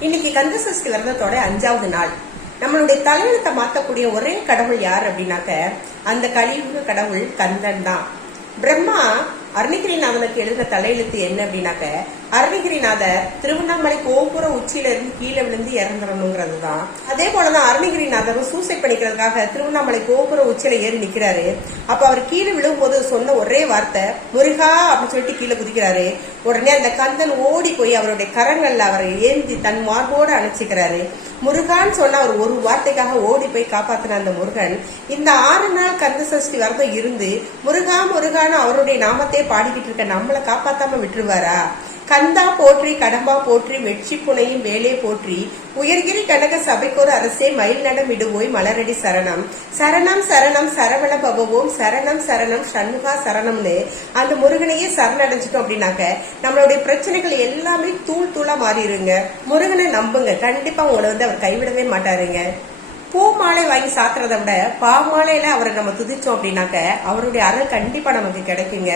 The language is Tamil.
இன்னைக்கு கந்த விரதத்தோட அஞ்சாவது நாள். நம்மளுடைய தலையெழுத்தை மாத்தக்கூடிய ஒரே கடவுள் யார் அப்படின்னாக்க அந்த கலியுக கடவுள் கந்தன் தான். பிரம்மா அருணகிரிநாதனுக்கு எழுதின தலையெழுத்து என்ன அப்படின்னாக்க அருணகிரிநாதர் திருவண்ணாமலை கோபுர உச்சியில இருந்து கீழே விழுந்து இறந்துடணுங்கிறது தான் அதே போலதான் அருணகிரிநாதரும் சூசைட் பண்ணிக்கிறதுக்காக திருவண்ணாமலை கோபுர உச்சியில ஏறி நிக்கிறாரு. அப்ப அவர் கீழே விழும்போது சொன்ன ஒரே வார்த்தை முருகா அப்படின்னு சொல்லிட்டு கீழே குதிக்கிறாரு. உடனே அந்த கந்தன் ஓடி போய் அவருடைய கரங்கள்ல அவரை ஏந்தி தன் மார்போடு அணைச்சிக்கிறாரு. முருகான்னு சொன்ன அவர் ஒரு வார்த்தைக்காக ஓடி போய் காப்பாத்தின அந்த முருகன் இந்த ஆறு நாள் கந்த சஷ்டி வரதும் இருந்து முருகா முருகான்னு அவருடைய நாமத்தை பாடிக்கிட்டு இருக்க நம்மளை காப்பாத்தாம விட்டுருவாரா? கந்தா போற்றி கடம்பா போற்றி வெற்றி புனையும் வேலே போற்றி. உயர்கிரி கனக சபைக்கொரு அரசே மயில் நடமிடுவோய் மலரடி சரணம். சரணம் சரணம் சரவண பவவோம். சரணம் சரணம் சண்முகா சரணம்னு. அந்த முருகனையே சரணடைஞ்சிட்டோம் அப்படின்னாக்க நம்மளுடைய பிரச்சனைகள் எல்லாமே தூள் தூளா மாறிடுங்க முருகனை நம்புங்க. கண்டிப்பா உங்களை வந்து அவர் கைவிடவே மாட்டாருங்க. பூ மாலை வாங்கி சாத்துறதை விட பா மாலையில அவரை நம்ம துதிச்சோம் அப்படின்னாக்க அவருடைய அருள் கண்டிப்பா நமக்கு கிடைக்குங்க.